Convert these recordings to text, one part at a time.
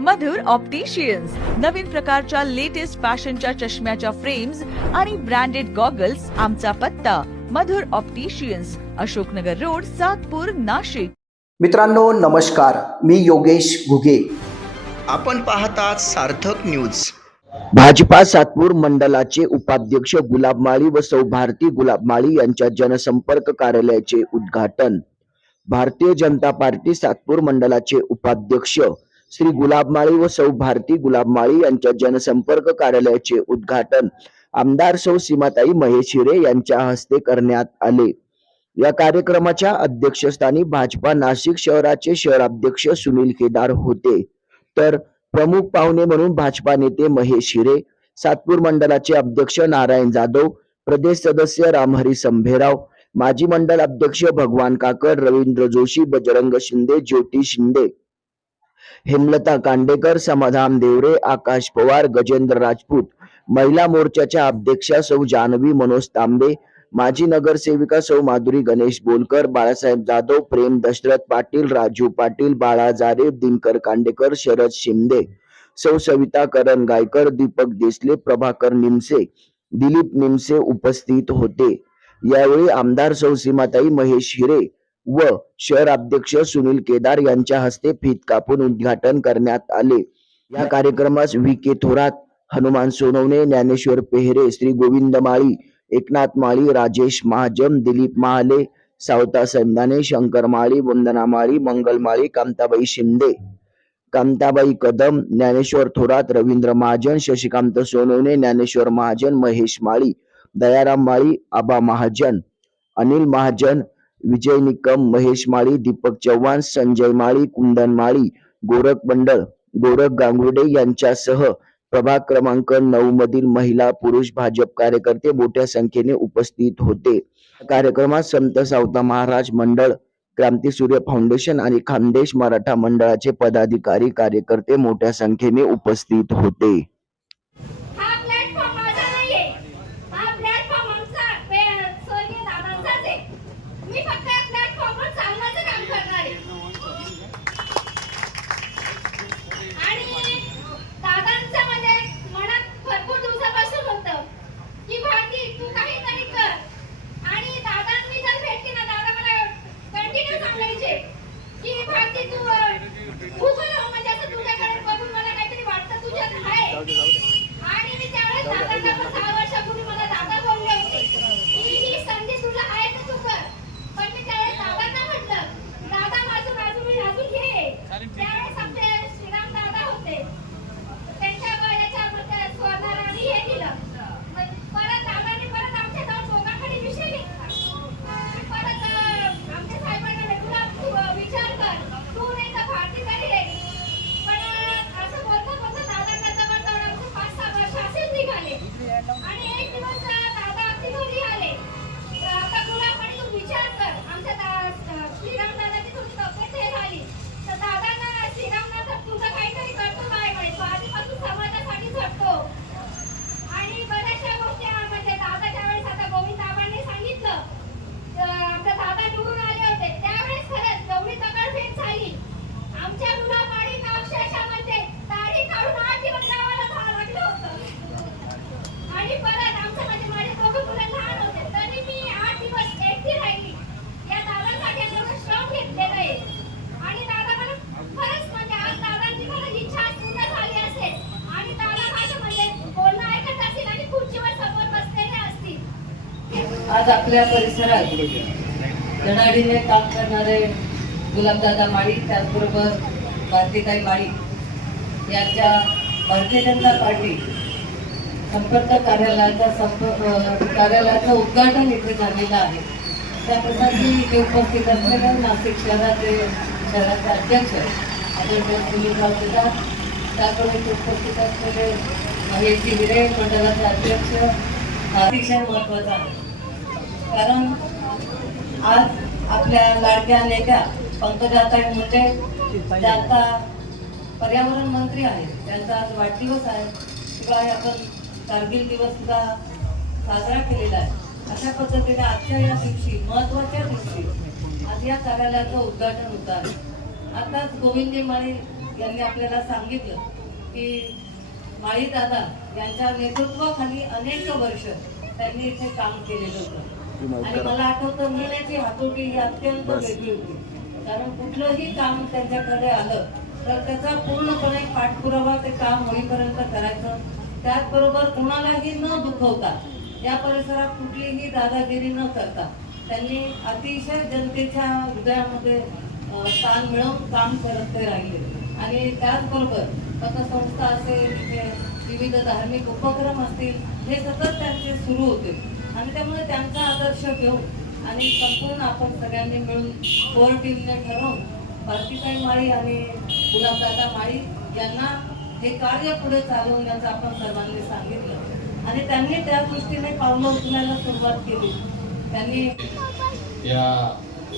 मधुर opticians नवीन प्रकारच्या latest फॅशनच्या चष्म्याच्या फ्रेम्स आणि ब्रँडेड गॉगल्स आमचा पत्ता. Madhur opticians Ashoknagar road Satpur Nashik. मित्रांनो नमस्कार. मी योगेश घुगे. आपण पाहतात सार्थक न्यूज भाजपा सातपूर मंडलाचे उपाध्यक्ष गुलाबमाळी व सौ भारती गुलाबमाळी यांच्या जनसंपर्क कार्यालयाचे उद्घाटन. भारतीय जनता पार्टी सातपूर मंडलाचे उपाध्यक्ष श्री गुलाबमाळी व सौ भारती गुलाबमाळी यांच्या जनसंपर्क कार्यालयाचे उद्घाटन आमदार सौ सीमाताई महेश हिरे यांच्या हस्ते करण्यात आले. या कार्यक्रमाच्या अध्यक्षस्थानी भाजपा नाशिक शहराचे शहराध्यक्ष सुनील केदार होते. तर प्रमुख पाहुणे म्हणून भाजपा नेते महेश हिरे सातपूर मंडलाचे अध्यक्ष नारायण जाधव प्रदेश सदस्य रामहरी संभेराव माजी मंडल अध्यक्ष भगवान काकड रवींद्र जोशी बजरंग शिंदे ज्योती शिंदे हेमलता कांडेकर समाधान देवरे आकाश पवार गजेंद्र राजपूत महिला मोर्चाच्या अध्यक्षा सौ जानवी मनोज तांबे माजी नगरसेविका सौ माधुरी गणेश बोलकर बाळासाहेब जाधव प्रेम दशरथ पाटील राजू पाटील बाळा जारे दिनकर कांडेकर शरद शिंदे सौ सविता करण गायकर दीपक देसले प्रभाकर निमसे दिलीप निमसे उपस्थित होते. यावेळी आमदार सौ सीमाताई महेश हिरे व शहराध्यक्ष सुनील केदार यांच्या हस्ते फीत कापून उद्घाटन करण्यात आले. या कार्यक्रमास व्ही. के. थोरात हनुमान सोनवणे ज्ञानेश्वर पेहरे श्री गोविंद माळी एकनाथ माळी राजेश महाजन दिलीप महाले सावता संदाने शंकर माळी वंदना माळी मंगल माळी कांताबाई शिंदे कांताबाई कदम ज्ञानेश्वर थोरात रवींद्र महाजन शशिकांत सोनवणे ज्ञानेश्वर महाजन महेश माळी दयाराम माळी आबा महाजन अनिल महाजन विजय निकम महेश माळी दीपक चव्हाण संजय माळी कुंदन माळी गोरख मंडळ गोरख गांगुर्डे यांच्यासह प्रभाग क्रमांक नऊ मधील महिला पुरुष भाजप कार्यकर्ते मोठ्या संख्येने उपस्थित होते. कार्यक्रमात संत सावता महाराज मंडळ क्रांती सूर्य फाउंडेशन आणि खानदेश मराठा मंडळाचे पदाधिकारी कार्यकर्ते मोठ्या संख्येने उपस्थित होते. आपल्या परिसरात धडाडीने काम करणारे गुलाबदादा माळी त्याचबरोबर भारतीताई माळी यांच्या भारतीय जनता पार्टी संपर्क कार्यालयाचा संपर्क कार्यालयाचं उद्घाटन इथे झालेलं आहे. त्या प्रसंगी इथे उपस्थित असलेले नाशिक शहराचे शहराचे अध्यक्ष आदरणीय सुनीलराव केदार त्याकडे इथे उपस्थित असलेले महेशजी हिरे मंडळाचे अध्यक्ष अतिशय महत्त्वाचा आहे. कारण आज आपल्या लाडक्या नेत्या पंकजाताई मुंडे म्हणजे आता पर्यावरण मंत्री आहेत त्यांचा आज वाढदिवस आहे शिवाय आपण कारगिल दिवस सुद्धा साजरा केलेला आहे अशा पद्धतीने आजच्या या दिवशी महत्त्वाच्या दिवशी आज या कार्यालयाचं उद्घाटन होत आहे. आताच गोविंदजी माळी यांनी आपल्याला सांगितलं की माळी दादा यांच्या नेतृत्वाखाली अनेक वर्ष त्यांनी इथे काम केलेलं होतं. आणि मला आठवतं महिन्याची हातोटी ही अत्यंत वेगळी होती. कारण कुठलंही काम त्यांच्याकडे आलं तर त्याचा पूर्णपणे पाठपुरावा ते काम होईपर्यंत करायचं. त्याचबरोबर कुणालाही न दुखवता या परिसरात कुठलीही दादागिरी न करता त्यांनी अतिशय जनतेच्या हृदयामध्ये स्थान मिळवून काम करत ते राहिले. आणि त्याचबरोबर पतसंस्था असेल विविध धार्मिक उपक्रम असतील हे सतत त्यांचे सुरू होते. आणि त्यामुळे त्यांचा आदर्श घेऊन आणि संपूर्ण आपण सगळ्यांनी मिळून कोर टीमने ठरवून भारतीताई माळी आणि गुलाबदादा माळी यांना हे कार्य पुढे चालवण्याचं आपण सर्वांनी सांगितलं. आणि त्यांनी त्या दृष्टीने पावलं उचलायला सुरुवात केली. त्यांनी या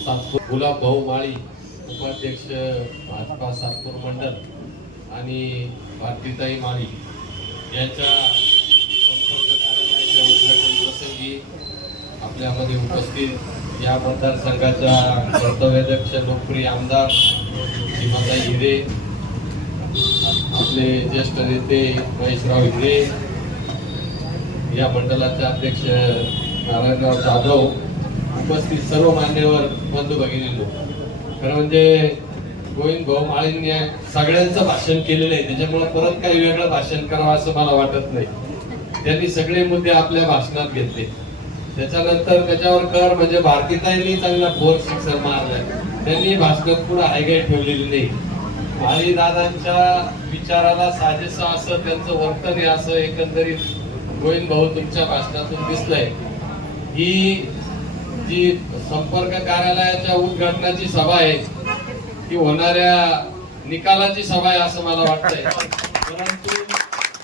सातपूर गुलाब भाऊ माळी उपाध्यक्ष भाजपा सातपूर मंडल आणि भारतीताई माळी यांच्या संपर्क कार्यालयाच्या उद्घाटन प्रसंगी यामध्ये उपस्थित या मतदारसंघाच्या कर्तव्याध्यक्ष लोकप्रिय आमदार सीमाताई हिरे आपले ज्येष्ठ नेते महेशराव हिरे या मंडळाचे अध्यक्ष नारायणराव जाधव उपस्थित सर्व मान्यवर बंधू भगिनी लोक खरं म्हणजे गोविंद भाऊ माळींनी सगळ्यांचं भाषण केलेलं आहे. त्याच्यामुळे परत काही वेगळं भाषण करावं असं मला वाटत नाही. त्यांनी सगळे मुद्दे आपल्या भाषणात घेतले. त्याच्यानंतर त्याच्यावर कर म्हणजे भारतीताईंनी चांगला फोर सिक्सर मारलाय. त्यांनी भास्कर पुढे हायगाय ठेवलेली नाही. माळी दादांच्या विचाराला साजेस असं त्यांचं वर्तन हे असं एकंदरीत गोविंद भाऊ तुमच्या भाषणातून दिसलंय. ही जी संपर्क कार्यालयाच्या उद्घाटनाची सभा आहे ती होणाऱ्या निकालाची सभा आहे असं मला वाटतंय. परंतु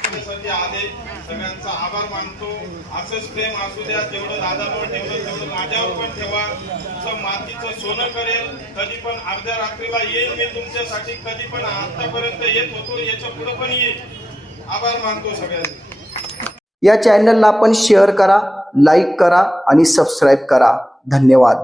साठी आले सगळ्यांचा आभार मानतो. असंच प्रेम असू द्या जेवढं दादावर ठेवलं तेवढं माझ्यावर पण ठेवा. तुमचं मातीचं सोनं करेल. कधी पण अर्ध्या रात्रीला येईल मी तुमच्यासाठी. कधी पण आतापर्यंत येत होतो याच्यापुढे पण येईल आभार मानतो सगळ्यांनी. या चॅनलला आपण शेअर करा लाईक करा आणि सबस्क्राईब करा. धन्यवाद.